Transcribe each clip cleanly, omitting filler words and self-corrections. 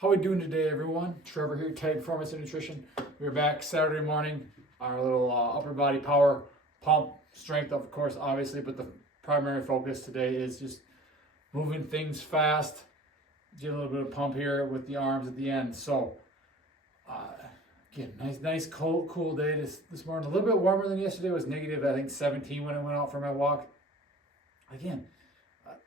How we doing today, everyone? Trevor here, Titan Performance and Nutrition. We're back Saturday morning. Our little upper body power pump strength, of course, obviously, but the primary focus today is just moving things fast. Get a little bit of pump here with the arms at the end. So, again, nice, cool day this morning. A little bit warmer than yesterday. It was negative, I think, 17 when I went out for my walk. Again,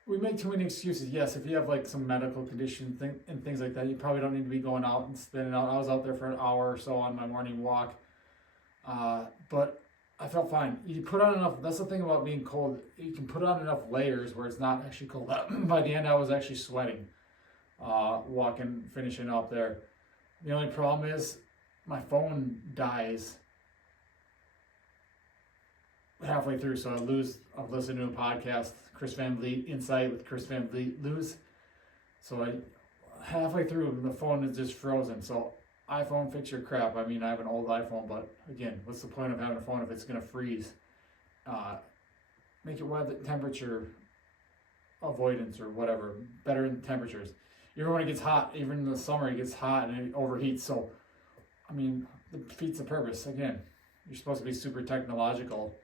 we make too many excuses. Yes, if you have like some medical condition and things like that, you probably don't need to be going out and spinning out. I was out there for an hour or so on my morning walk, but I felt fine. You put on enough. That's the thing about being cold. You can put on enough layers where it's not actually cold. By the end, I was actually sweating, walking, finishing up there. The only problem is my phone dies halfway through, so I'm listening to a podcast, Chris Van Vliet Insight with Chris Van Vliet lose. So halfway through, the phone is just frozen. So iPhone, fix your crap. I mean, I have an old iPhone, but again, what's the point of having a phone if it's gonna freeze? Make it weather temperature avoidance or whatever, better in temperatures. Even when it gets hot, even in the summer, it gets hot and it overheats. So, I mean, it defeats the purpose. Again, you're supposed to be super technological.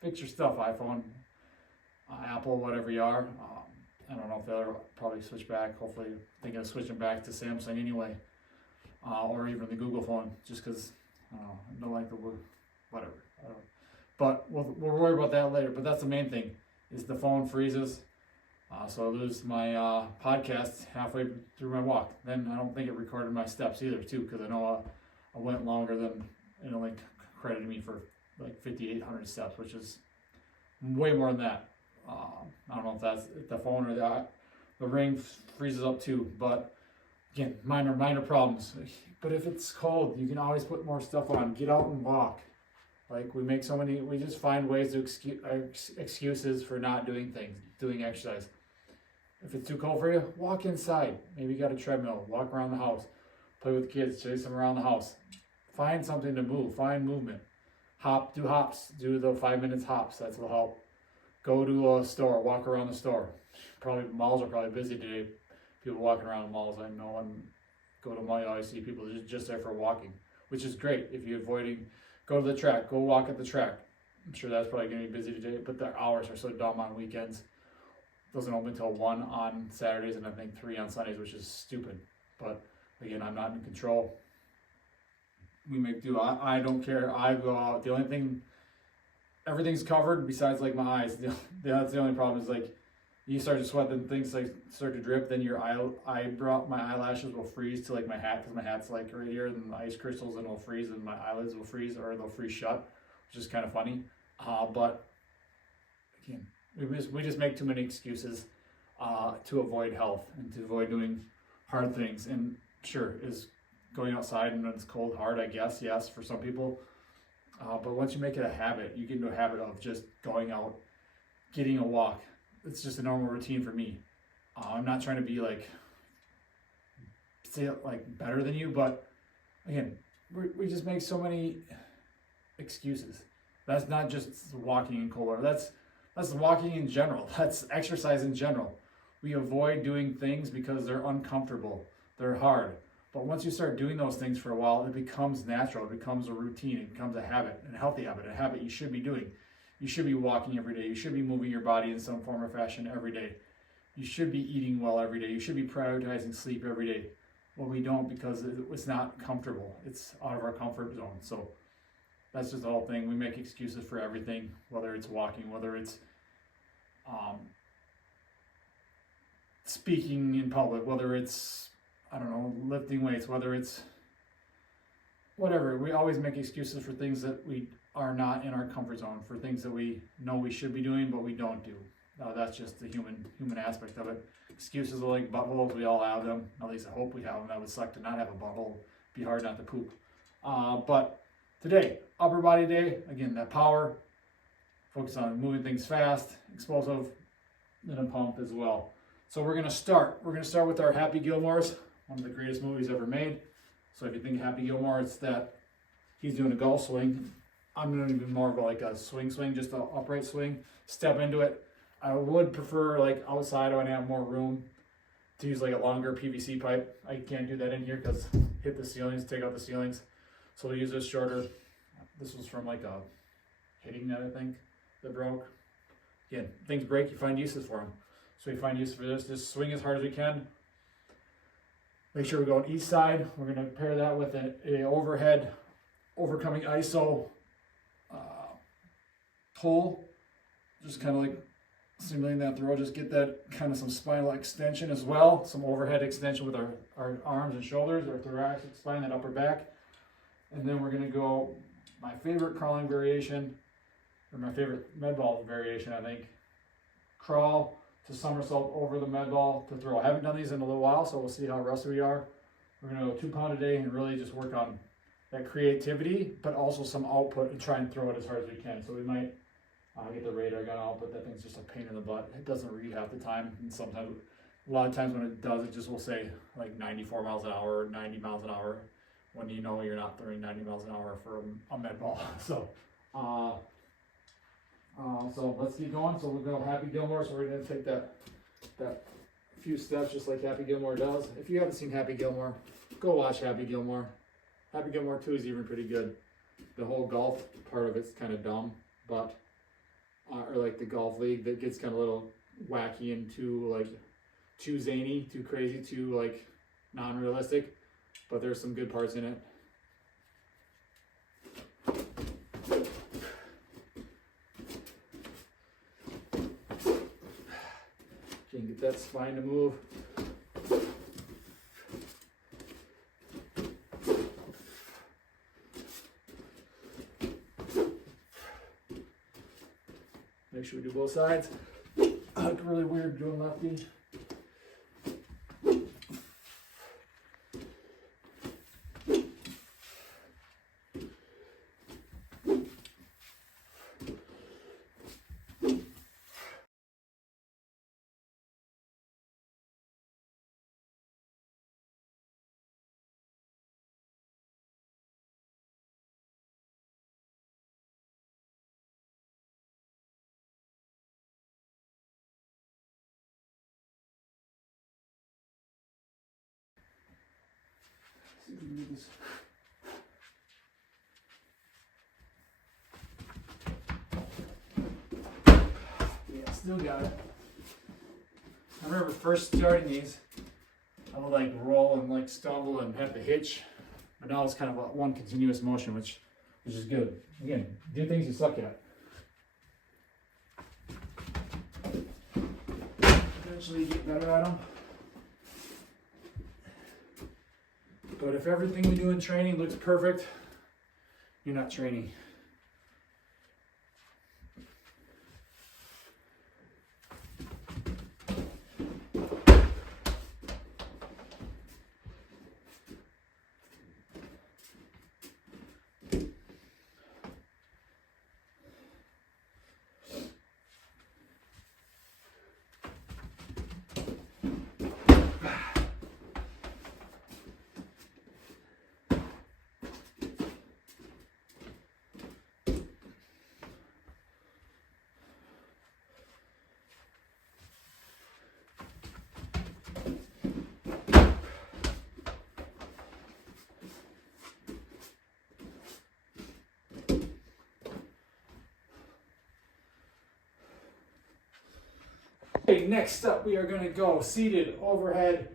Fix your stuff, iPhone, Apple, whatever you are. I don't know if they'll probably switch back. Hopefully, thinking of switching back to Samsung anyway, or even the Google phone, just because I don't like the whatever. But we'll worry about that later. But that's the main thing: is the phone freezes, so I lose my podcast halfway through my walk. Then I don't think it recorded my steps either, too, because I know I went longer than it only credited me for like 5,800 steps, which is way more than that. I don't know if the phone or the ring freezes up too, but again, minor problems. But if it's cold, you can always put more stuff on. Get out and walk. Like we just find ways to excuses for not doing exercise. If it's too cold for you, walk inside. Maybe you got a treadmill, walk around the house, play with the kids, chase them around the house. Find something to move, find movement. Do hops, do the 5 minutes hops, that will help. Go to a store, walk around the store. Malls are probably busy today. People walking around the malls, I know, and go to mall, I see people just there for walking, which is great. If you're avoiding, go to the track, go walk at the track. I'm sure that's probably gonna be busy today, but the hours are so dumb on weekends. Doesn't open until 1 on Saturdays and I think 3 on Sundays, which is stupid. But again, I'm not in control. We make do. I don't care. I go out. The only thing, everything's covered besides like my eyes. That's the only problem is like you start to sweat, then things like start to drip. Then your my eyelashes will freeze to like my hat because my hat's like right here, and the ice crystals and it'll freeze, and my eyelids will freeze or they'll freeze shut, which is kind of funny. But again, we just make too many excuses to avoid health and to avoid doing hard things. And sure, is going outside and it's cold hard, I guess, yes, for some people. But once you make it a habit, you get into a habit of just going out, getting a walk. It's just a normal routine for me. I'm not trying to be like, say it like better than you, but again, we just make so many excuses. That's not just walking in cold weather. That's walking in general. That's exercise in general. We avoid doing things because they're uncomfortable. They're hard. But once you start doing those things for a while, it becomes natural. It becomes a routine. It becomes a habit, a healthy habit, a habit you should be doing. You should be walking every day. You should be moving your body in some form or fashion every day. You should be eating well every day. You should be prioritizing sleep every day. Well, we don't because it's not comfortable. It's out of our comfort zone. So that's just the whole thing. We make excuses for everything, whether it's walking, whether it's speaking in public, whether it's lifting weights, whether it's whatever. We always make excuses for things that we are not in our comfort zone, for things that we know we should be doing, but we don't do. That's just the human aspect of it. Excuses are like buttholes. We all have them. At least I hope we have them. That would suck to not have a butthole. Be hard not to poop. But today, upper body day. Again, that power. Focus on moving things fast, explosive, and a pump as well. So we're gonna start. We're gonna start with our Happy Gilmores, one of the greatest movies ever made. So if you think Happy Gilmore, it's that he's doing a golf swing. I'm doing even more of like a swing, just an upright swing. Step into it. I would prefer like outside when I have more room to use like a longer PVC pipe. I can't do that in here because hit the ceilings, take out the ceilings. So we'll use this shorter. This was from like a hitting net, I think, that broke. Again, things break, you find uses for them. So we find use for this. Just swing as hard as we can. Make sure we go on each side. We're going to pair that with a overhead overcoming ISO pull. Just kind of like simulating that throw. Just get that kind of some spinal extension as well. Some overhead extension with our arms and shoulders, our thoracic spine, that upper back. And then we're going to go, my favorite crawling variation, or my favorite med ball variation, I think. Crawl to somersault over the med ball to throw. I haven't done these in a little while, so we'll see how rusty we are. We're going to go 2 pound a day and really just work on that creativity, but also some output, and try and throw it as hard as we can. So we might get the radar gun out, but that thing's just a pain in the butt. It doesn't read half the time, and sometimes, a lot of times when it does, it just will say like 94 miles an hour, 90 miles an hour, when you know you're not throwing 90 miles an hour for a med ball. So, so let's keep going. So we'll go Happy Gilmore. So we're going to take that few steps just like Happy Gilmore does. If you haven't seen Happy Gilmore, go watch Happy Gilmore. Happy Gilmore 2 is even pretty good. The whole golf part of it's kind of dumb, but or like the golf league that gets kind of a little wacky and too zany, too crazy, too like non-realistic, but there's some good parts in it. Can get that spine to move. Make sure we do both sides. I look really weird doing lefty. See if we can do this. Yeah, still got it. I remember first starting these, I would like roll and like stumble and have to hitch, but now it's kind of one continuous motion, which is good. Again, do things you suck at. Eventually you get better at them. But if everything we do in training looks perfect, you're not training. Okay, next up we are going to go seated overhead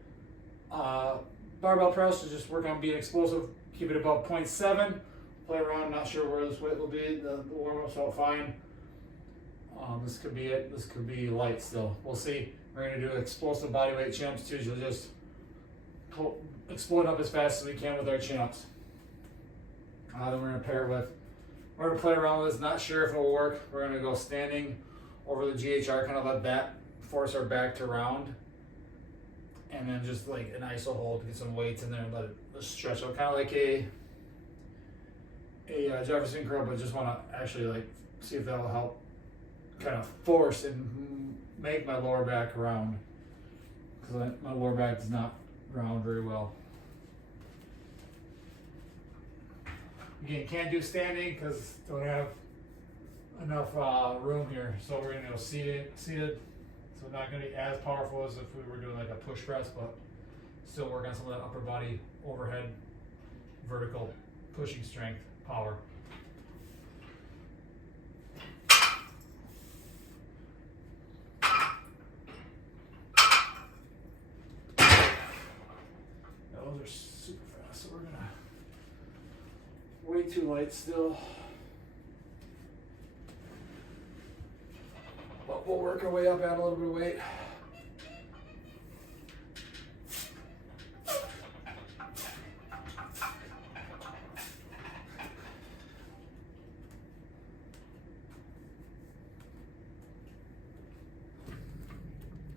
barbell press to just work on being explosive. Keep it above 0.7. Play around, not sure where this weight will be. The warm-up's felt fine. This could be it. This could be light still. We'll see. We're going to do explosive bodyweight chin-ups too. You'll just explode up as fast as we can with our chin-ups. Then we're going to pair with, we're going to play around with this. Not sure if it'll work. We're going to go standing over the GHR, kind of let that force our back to round, and then just like an iso hold, get some weights in there and let it stretch out, kind of like a Jefferson curl, but just want to actually like see if that will help kind of force and make my lower back round, because my lower back does not round very well. Again, can't do standing because don't have enough room here, so we're going to go seated, So not going to be as powerful as if we were doing like a push press, but still work on some of that upper body overhead vertical pushing strength power. Those are super fast, so we're gonna way too light still. But we'll work our way up, add a little bit of weight.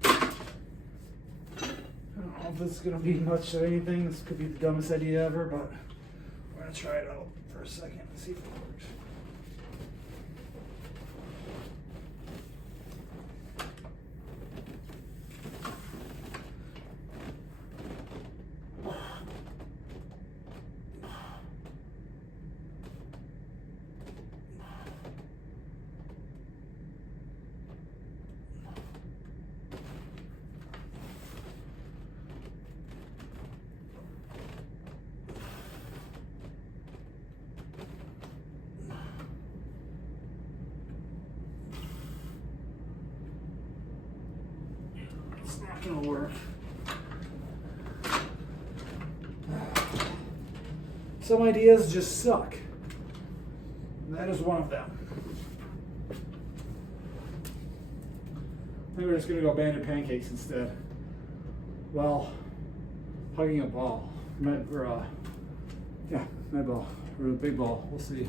I don't know if this is gonna be much of anything. This could be the dumbest idea ever, but we're gonna try it out for a second and see if it works. It's not gonna work. Some ideas just suck. And that is one of them. I think we're just gonna go banded pancakes instead. Well, hugging a ball. Med ball. Or a big ball. We'll see.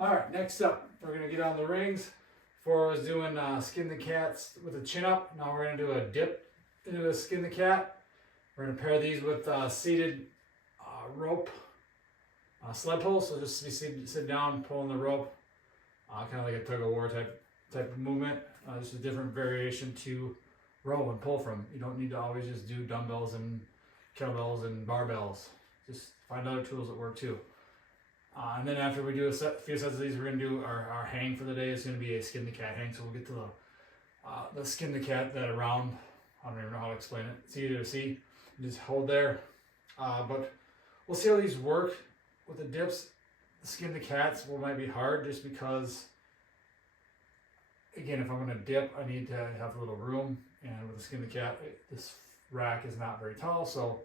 All right, next up, we're gonna get on the rings. Before I was doing skin the cats with a chin up. Now we're gonna do a dip into the skin the cat. We're gonna pair these with seated rope sled pull. So just be sit down, pulling the rope, kind of like a tug of war type of movement. Just a different variation to row and pull from. You don't need to always just do dumbbells and kettlebells and barbells. Just find other tools that work too. And then after we do a few sets of these, we're going to do our hang for the day. It's going to be a skin the cat hang. So we'll get to the skin the cat, that around, I don't even know how to explain it. It's easy to see. You just hold there. But we'll see how these work with the dips. The skin the cats might be hard just because, again, if I'm going to dip, I need to have a little room. And with the skin the cat, this rack is not very tall, so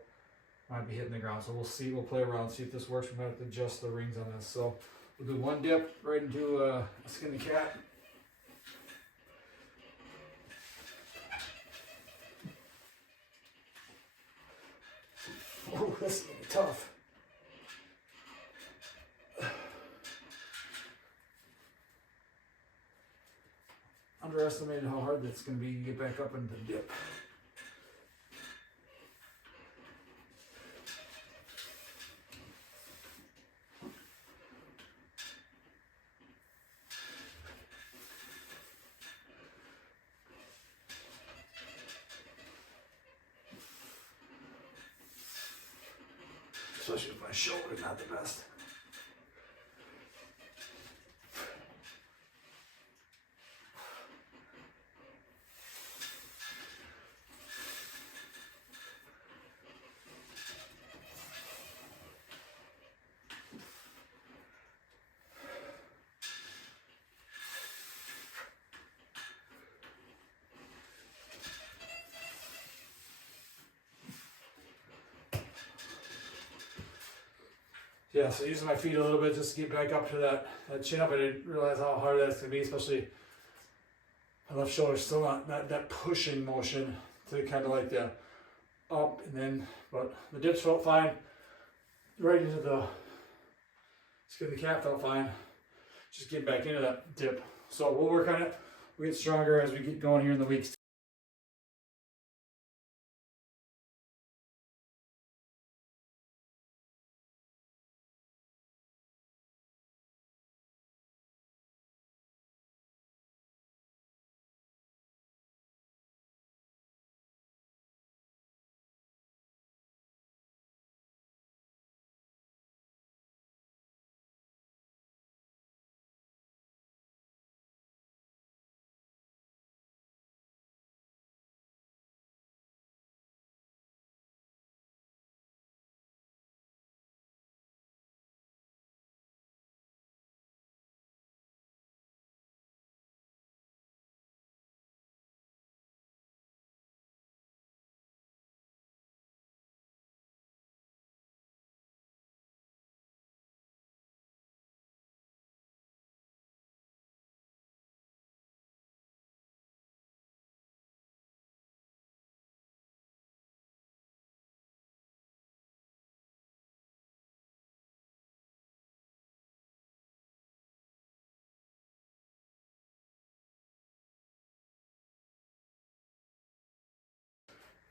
might be hitting the ground. So we'll see, we'll play around, see if this works. We might have to adjust the rings on this. So we'll do one dip right into a skin the cat. Oh, this is gonna be tough. Underestimated how hard that's gonna be to get back up into the dip. So especially if my shoulder's not the best. Yeah, so using my feet a little bit just to get back up to that chin up. I didn't realize how hard that's going to be, especially my left shoulder still not that pushing motion to kind of like the up and then, but the dips felt fine. Right into the skin of the calf felt fine. Just getting back into that dip. So we'll work on it. We'll get stronger as we get going here in the weeks.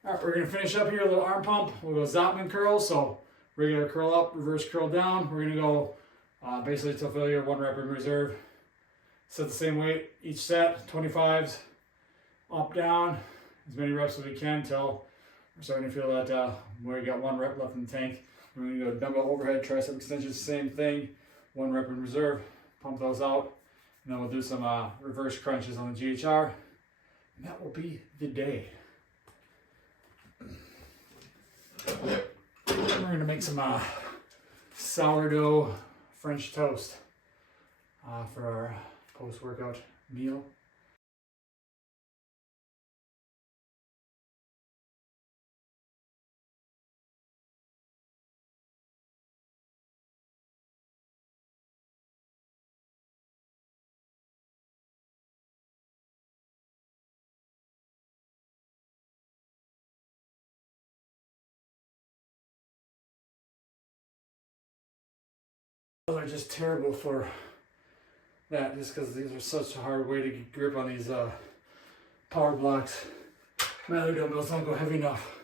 All right, we're gonna finish up here, a little arm pump. We'll go Zotman curls, so regular curl up, reverse curl down. We're gonna go basically till failure, 1 rep in reserve. Set the same weight each set, 25s, up, down, as many reps as we can till we're starting to feel that where you got 1 rep left in the tank. We're gonna go dumbbell overhead, tricep extensions, same thing, 1 rep in reserve, pump those out, and then we'll do some reverse crunches on the GHR, and that will be the day. We're going to make some sourdough French toast for our post-workout meal. Those are just terrible for that, just because these are such a hard way to get grip on these power blocks. My other dumbbells don't go heavy enough.